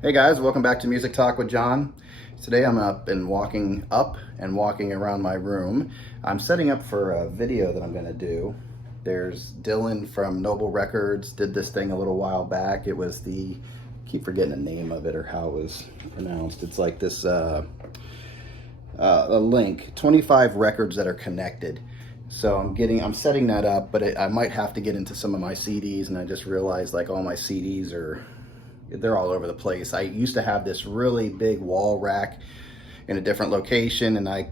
Hey guys, welcome back to Music Talk with John. Today I'm walking around my room. I'm setting up for a video that I'm going to do. There's Dylan from Noble Records did this thing a little while back. It was keep forgetting the name of it or how it was pronounced. It's like this a link, 25 records that are connected. So I'm setting that up, but I might have to get into some of my CDs, and I just realized like all my CDs they're all over the place. I used to have this really big wall rack in a different location, and I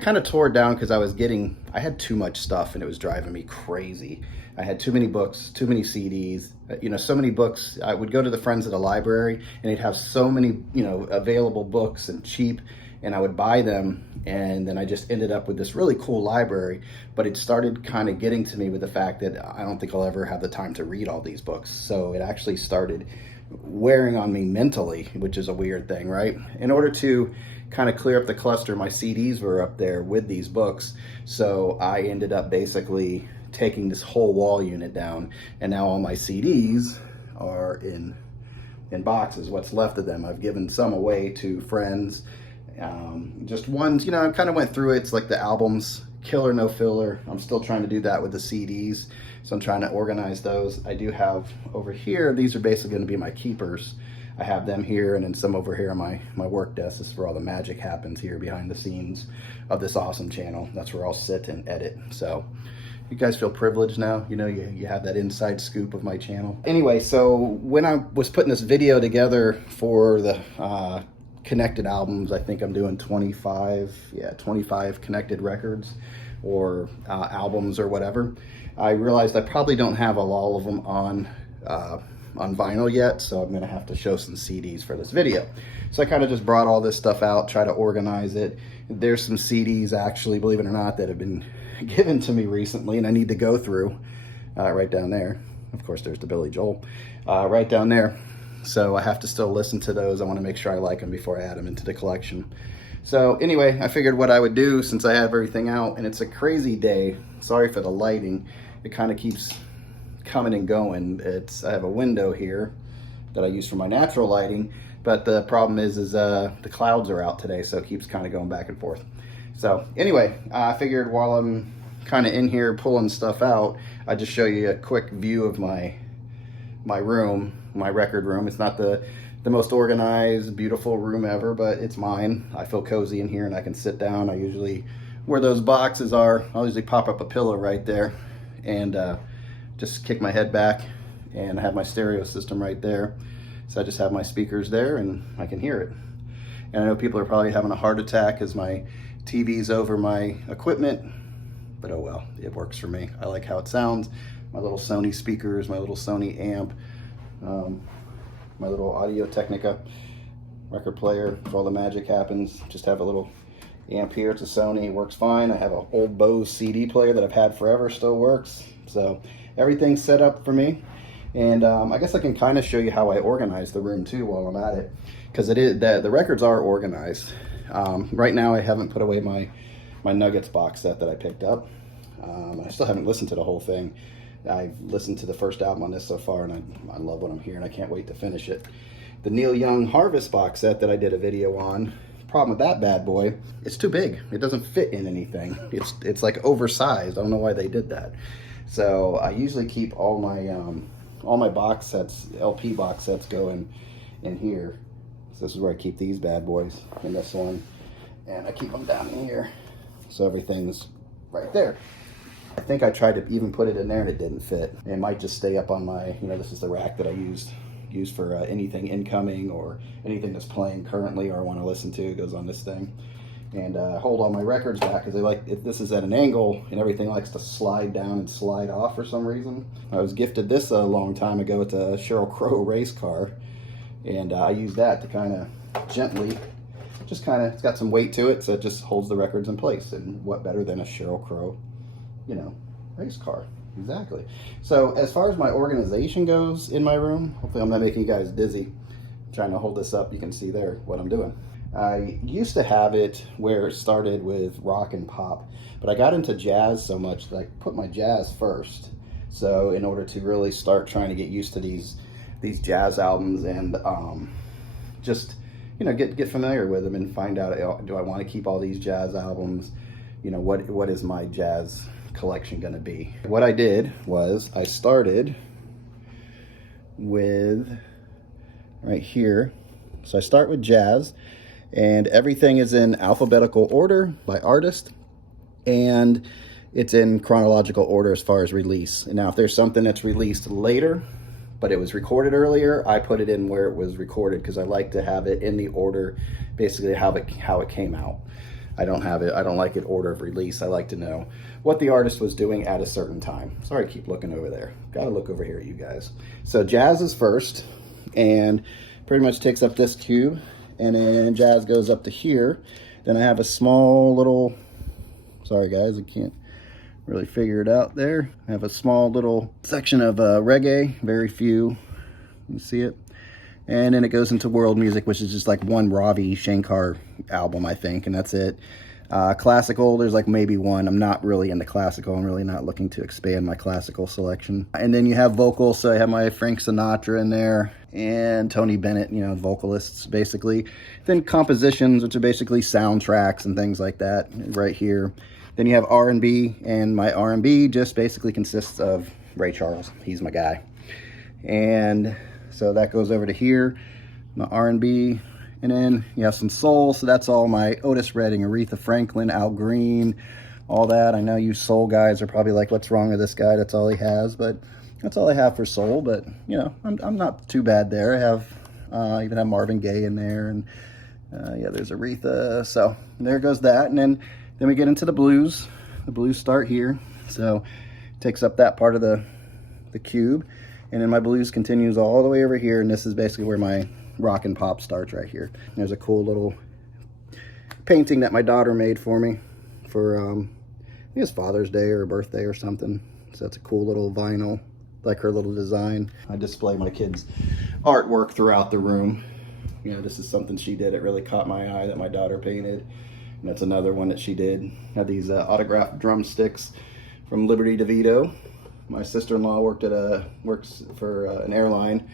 kind of tore it down because I had too much stuff and it was driving me crazy. I had too many books, too many CDs, so many books. I would go to the friends at the library and they'd have so many, available books and cheap, and I would buy them, and then I just ended up with this really cool library. But it started kind of getting to me with the fact that I don't think I'll ever have the time to read all these books. So it actually started wearing on me mentally, which is a weird thing, right? In order to kind of clear up the cluster, my CDs were up there with these books. So I ended up basically taking this whole wall unit down, and now all my CDs are in boxes, what's left of them. I've given some away to friends. Just ones, I kind of went through it. It's like the albums, killer, no filler. I'm still trying to do that with the CDs. So I'm trying to organize those. I do have over here, these are basically going to be my keepers. I have them here, and then some over here on my work desk. This is where all the magic happens here behind the scenes of this awesome channel. That's where I'll sit and edit. So you guys feel privileged now. You have that inside scoop of my channel. Anyway, so when I was putting this video together for the connected albums, I think I'm doing 25 connected records or albums or whatever. I realized I probably don't have all of them on vinyl yet, so I'm going to have to show some CDs for this video. So I kind of just brought all this stuff out, try to organize it. There's some CDs, actually, believe it or not, that have been given to me recently, and I need to go through right down there. Of course, there's the Billy Joel right down there. So I have to still listen to those. I want to make sure I like them before I add them into the collection. So anyway, I figured what I would do since I have everything out, and it's a crazy day. Sorry for the lighting. It kind of keeps coming and going. I have a window here that I use for my natural lighting, but the problem is the clouds are out today, so it keeps kind of going back and forth. So anyway, I figured while I'm kind of in here pulling stuff out, I'd just show you a quick view of my room, my record room. It's not the most organized, beautiful room ever, but it's mine. I feel cozy in here, and I can sit down. I usually, where those boxes are, I'll usually pop up a pillow right there and just kick my head back, and I have my stereo system right there. So I just have my speakers there and I can hear it. And I know people are probably having a heart attack as my TV's over my equipment, but oh well, it works for me. I like how it sounds. My little Sony speakers, my little Sony amp, my little Audio Technica record player for all the magic happens. Just have a little amp here. It's a Sony, it works fine. I have an old Bose CD player that I've had forever, still works. So everything's set up for me. And I guess I can kind of show you how I organize the room too while I'm at it, because the records are organized. Right now I haven't put away my Nuggets box set that I picked up. I still haven't listened to the whole thing. I've listened to the first album on this so far, and I love what I'm hearing. I can't wait to finish it. The Neil Young Harvest box set that I did a video on, problem with that bad boy, it's too big. It doesn't fit in anything. It's like oversized. I don't know why they did that. So I usually keep all my box sets, LP box sets, going in here. So this is where I keep these bad boys, in this one, and I keep them down in here. So everything's right there. I think I tried to even put it in there and it didn't fit. It might just stay up on my, this is the rack that I use for anything incoming or anything that's playing currently or I want to listen to. It goes on this thing. And hold all my records back because this is at an angle and everything likes to slide down and slide off for some reason. I was gifted this a long time ago. It's a Sheryl Crow race car, and I use that to kind of gently, it's got some weight to it, so it just holds the records in place. And what better than a Sheryl Crow, race car. Exactly. So as far as my organization goes in my room, hopefully I'm not making you guys dizzy. I'm trying to hold this up. You can see there what I'm doing. I used to have it where it started with rock and pop, but I got into jazz so much that I put my jazz first. So in order to really start trying to get used to these jazz albums and just, you know, get familiar with them and find out, do I want to keep all these jazz albums? You know, what is my jazz collection going to be? What I did was I started with right here. So I start with jazz, and everything is in alphabetical order by artist, and it's in chronological order as far as release. And now if there's something that's released later but it was recorded earlier, I put it in where it was recorded, because I like to have it in the order, basically how it came out. I don't like it order of release. I like to know what the artist was doing at a certain time. Sorry, I keep looking over there. Gotta look over here at you guys. So jazz is first, and pretty much takes up this cube, and then jazz goes up to here. Then I have a small little, sorry guys, I can't really figure it out there. I have a small little section of reggae, very few, you see it. And then it goes into world music, which is just like one Ravi Shankar album, I think, and that's it. Classical, there's like maybe one. I'm not really into classical. I'm really not looking to expand my classical selection. And then you have vocals, so I have my Frank Sinatra in there and Tony Bennett, you know, vocalists basically. Then compositions, which are basically soundtracks and things like that right here. Then you have R&B, and my R&B just basically consists of Ray Charles. He's my guy. And so that goes over to here, my R&B. And then you have some soul, so that's all my Otis Redding, Aretha Franklin, Al Green, all that. I know you soul guys are probably like, what's wrong with this guy? That's all he has, but that's all I have for soul. But, you know, I'm not too bad there. I have, even have Marvin Gaye in there, and yeah, there's Aretha. So there goes that. And then we get into the blues. The blues start here, so it takes up that part of the cube. And then my blues continues all the way over here, and this is basically where my rock and pop starts right here. There's a cool little painting that my daughter made for me for I think it's Father's Day or a birthday or something. So it's a cool little vinyl, like her little design. I display my kids' artwork throughout the room. You know, this is something she did. It really caught my eye that my daughter painted. And that's another one that she did. Had these autographed drumsticks from Liberty DeVito. My sister-in-law works for an airline,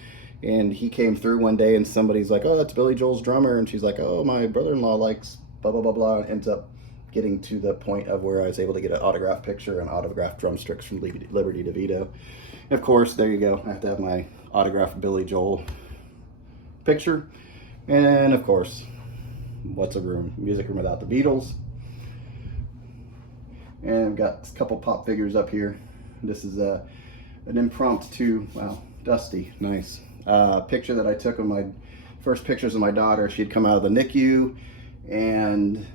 and he came through one day, and somebody's like, oh, that's Billy Joel's drummer, and she's like, oh, my brother-in-law likes blah blah blah blah, and ends up getting to the point of where I was able to get an autographed picture and autographed drumsticks from Liberty DeVito. And of course, there you go, I have to have my autographed Billy Joel picture. And of course, what's a room? Music room without the Beatles. And I've got a couple pop figures up here. This is an impromptu, wow, dusty, nice picture that I took of my first pictures of my daughter. She'd come out of the NICU, and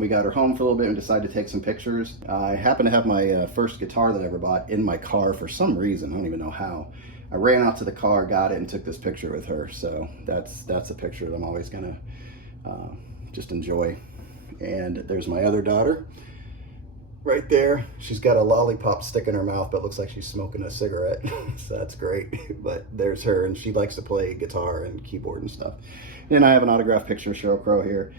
we got her home for a little bit and decided to take some pictures. I happen to have my first guitar that I ever bought in my car for some reason. I don't even know how. I ran out to the car, got it, and took this picture with her. So that's a picture that I'm always gonna just enjoy. And there's my other daughter. Right there, she's got a lollipop stick in her mouth, but looks like she's smoking a cigarette. So that's great. But there's her, and she likes to play guitar and keyboard and stuff. Then I have an autographed picture of Sheryl Crow here,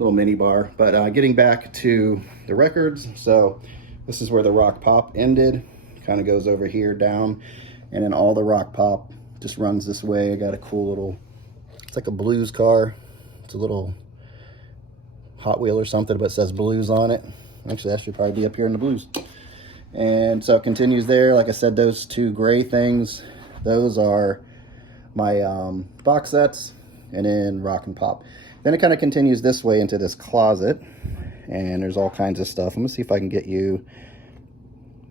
little mini bar. But getting back to the records, so this is where the rock pop ended. Kind of goes over here down, and then all the rock pop just runs this way. I got a cool little, it's like a blues car. It's a little Hot Wheel or something, but it says blues on it. Actually, that should probably be up here in the blues. And so it continues there. Like I said, those two gray things, those are my box sets, and then rock and pop. Then it kind of continues this way into this closet, and there's all kinds of stuff. I'm gonna see if I can get you,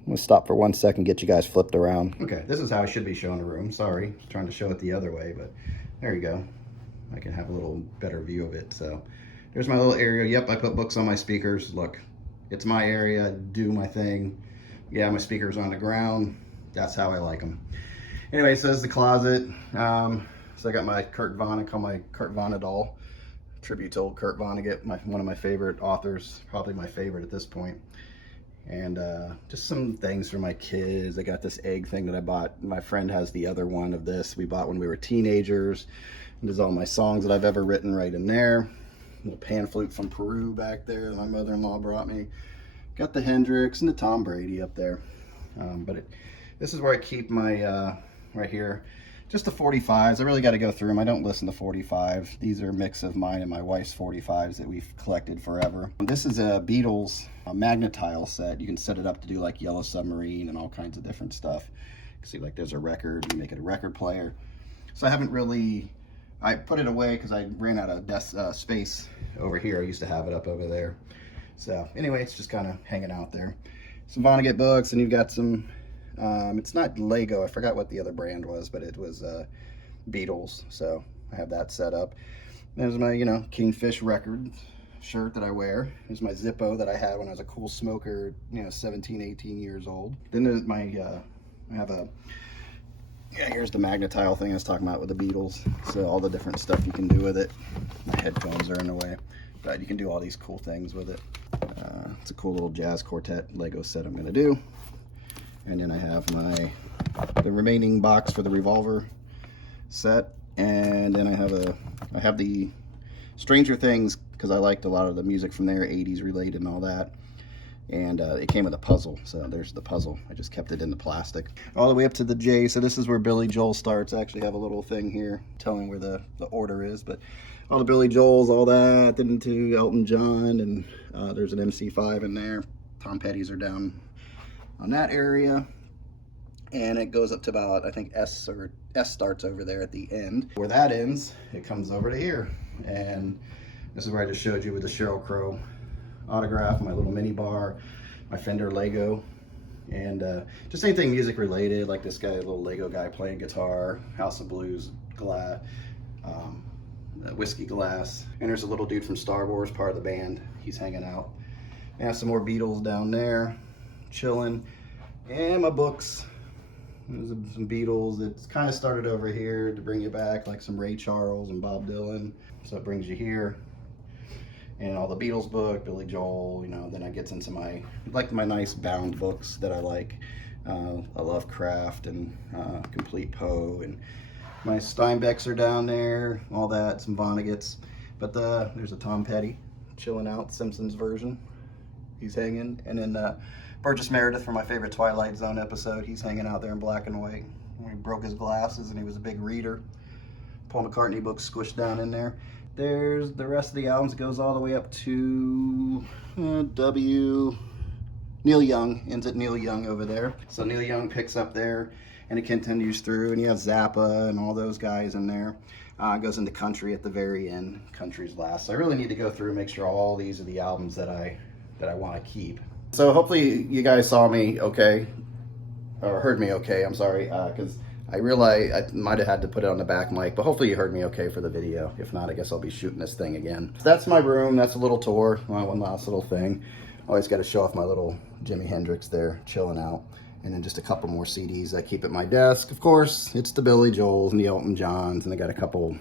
I'm gonna stop for 1 second, get you guys flipped around. Okay, this is how I should be showing the room. Sorry, I was trying to show it the other way, but there you go. I can have a little better view of it. So there's my little area. Yep, I put books on my speakers. Look. It's my area, I do my thing. Yeah, my speakers are on the ground. That's how I like them. Anyway, so there's the closet. So I got my Kurt Vonnegut, my Kurt Vonnegut doll. Tribute to old Kurt Vonnegut, one of my favorite authors, probably my favorite at this point. And just some things for my kids. I got this egg thing that I bought. My friend has the other one of this. We bought when we were teenagers. And there's all my songs that I've ever written right in there. Little pan flute from Peru back there that my mother-in-law brought me. Got the Hendrix and the Tom Brady up there. This is where I keep my, right here, Just the 45s. I really got to go through them. I don't listen to 45s. These are a mix of mine and my wife's 45s that we've collected forever. This is a Beatles magnetile set. You can set it up to do like Yellow Submarine and all kinds of different stuff. You can see like there's a record. You make it a record player. So I haven't really... I put it away because I ran out of desk space over here. I used to have it up over there. So anyway, it's just kind of hanging out there. Some Vonnegut books, and you've got some... it's not Lego. I forgot what the other brand was, but it was Beatles. So I have that set up. There's my, you know, Kingfish record shirt that I wear. There's my Zippo that I had when I was a cool smoker, you know, 17, 18 years old. Then there's my, I have a, yeah, here's the magnetile thing I was talking about with the Beatles. So all the different stuff you can do with it. My headphones are in the way, but you can do all these cool things with it. It's a cool little jazz quartet Lego set I'm gonna do. And then I have the remaining box for the revolver set, and then I have the Stranger Things, because I liked a lot of the music from there, 80s related and all that. And it came with a puzzle, so there's the puzzle. I just kept it in the plastic. All the way up to the J, so this is where Billy Joel starts. I actually have a little thing here telling where the order is, but all the Billy Joels, all that, then to Elton John, and there's an MC5 in there. Tom Petty's are down on that area, and it goes up to about, I think S starts over there at the end. Where that ends, it comes over to here, and this is where I just showed you with the Sheryl Crow autograph, my little mini bar, my Fender Lego, and just anything music related, like this guy, a little Lego guy playing guitar, House of Blues glass, whiskey glass, and there's a little dude from Star Wars, part of the band. He's hanging out. And some more Beatles down there, chilling, and my books. There's some Beatles. It's kind of started over here to bring you back, like some Ray Charles and Bob Dylan. So it brings you here, and all the Beatles book, Billy Joel. You know, then I get into my nice bound books that I like. I love Craft and Complete Poe, and my Steinbecks are down there. All that, some Vonnegut's. But there's a Tom Petty chilling out, Simpsons version. He's hanging, and then Burgess Meredith from my favorite Twilight Zone episode. He's hanging out there in black and white. He broke his glasses, and he was a big reader. Paul McCartney book squished down in there. There's the rest of the albums. It goes all the way up to W. Neil Young, ends at Neil Young over there. So Neil Young picks up there, and it continues through, and you have Zappa and all those guys in there. It goes into country at the very end. Country's last. So I really need to go through and make sure all these are the albums that I want to keep. So hopefully you guys saw me okay, or heard me okay, I'm sorry, because I realized I might have had to put it on the back mic, but hopefully you heard me okay for the video. If not, I guess I'll be shooting this thing again. So that's my room. That's a little tour, my one last little thing. Always got to show off my little Jimi Hendrix there, chilling out. And then just a couple more CDs I keep at my desk. Of course, it's the Billy Joels and the Elton Johns, and I got a couple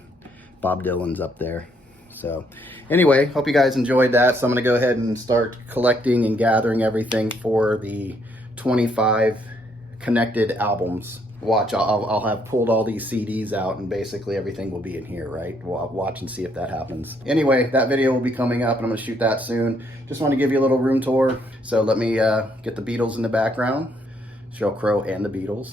Bob Dylans up there. So anyway, hope you guys enjoyed that. So I'm going to go ahead and start collecting and gathering everything for the 25 connected albums. Watch, I'll have pulled all these CDs out, and basically everything will be in here, right? We'll watch and see if that happens. Anyway, that video will be coming up, and I'm going to shoot that soon. Just want to give you a little room tour. So let me get the Beatles in the background. Sheryl Crow and the Beatles.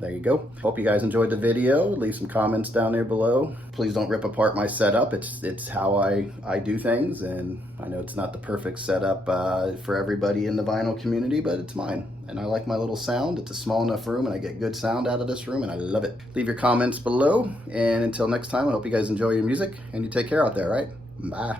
There you go. Hope you guys enjoyed the video. Leave some comments down there below. Please don't rip apart my setup. It's how I do things, and I know it's not the perfect setup for everybody in the vinyl community, but it's mine. And I like my little sound. It's a small enough room, and I get good sound out of this room, and I love it. Leave your comments below, and until next time, I hope you guys enjoy your music, and you take care out there, right? Bye.